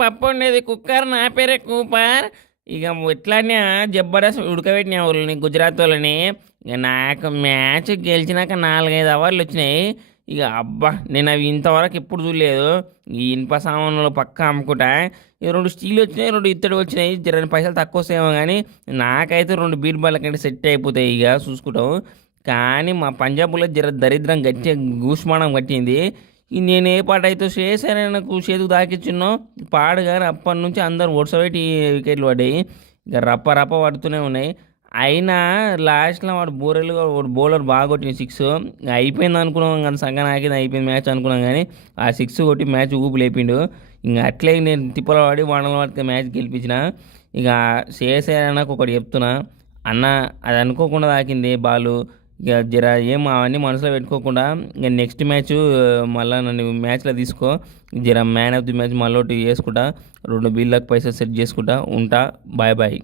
పప్పు ఉండేది కుక్కర్ నా పేరే కూపర్. ఇక ఎట్లానే జబర్దస్త్ ఉడకబెట్టిన వాళ్ళని గుజరాత్ వాళ్ళని. ఇక నాకు మ్యాచ్ గెలిచినాక 4-5 అవార్డులు వచ్చినాయి. ఇక అబ్బా నేను అవి ఇంతవరకు ఎప్పుడు చూడలేదు. ఈ ఇనుప సామాన్లు పక్క అమ్ముకుంటా. ఇక 2 స్టీల్ వచ్చినాయి, 2 ఇత్తడి వచ్చినాయి. జర పైసలు తక్కువ వస్తాయేమో కానీ నాకైతే 2 బీట్ బాల్ కంటే సెట్ అయిపోతాయి ఇక చూసుకుంటాం. కానీ మా పంజాబ్లో జర దరిద్రం గట్టిగా గూస్మానం కట్టింది. నేను ఏ పాట అయితే చేశానని నాకు చేతికి తాకిచ్చున్నో పాడు కానీ అప్పటి నుంచి అందరు ఒడిసబెట్టి వికెట్లు పడ్డాయి. ఇక రప్ప రప్ప పడుతూనే ఉన్నాయి. అయినా లాస్ట్లో వాడు బౌలర్ బాగా కొట్టిన 6 అయిపోయింది అనుకున్నాం కానీ సంగం ఆకింది అయిపోయింది మ్యాచ్ అనుకున్నాం కానీ ఆ 6 కొట్టి మ్యాచ్ ఊపు లేపిండు. ఇంకా అట్లే నేను తిప్పలు పడి వాడల పడితే మ్యాచ్ గెలిపించిన. ఇక చేశారన్నాక ఒకటి చెప్తున్నా అన్న, అది అనుకోకుండా తాకింది బాలు. ఇక జర ఏం అవన్నీ మనసులో పెట్టుకోకుండా ఇక నెక్స్ట్ మ్యాచ్ మళ్ళీ నన్ను మ్యాచ్లో తీసుకో. జర మ్యాన్ ఆఫ్ ది మ్యాచ్ మళ్ళీ ఒకటి చేసుకుంటా, 2 బిల్లకు పైసలు సెట్ చేసుకుంటా ఉంటా. Bye bye.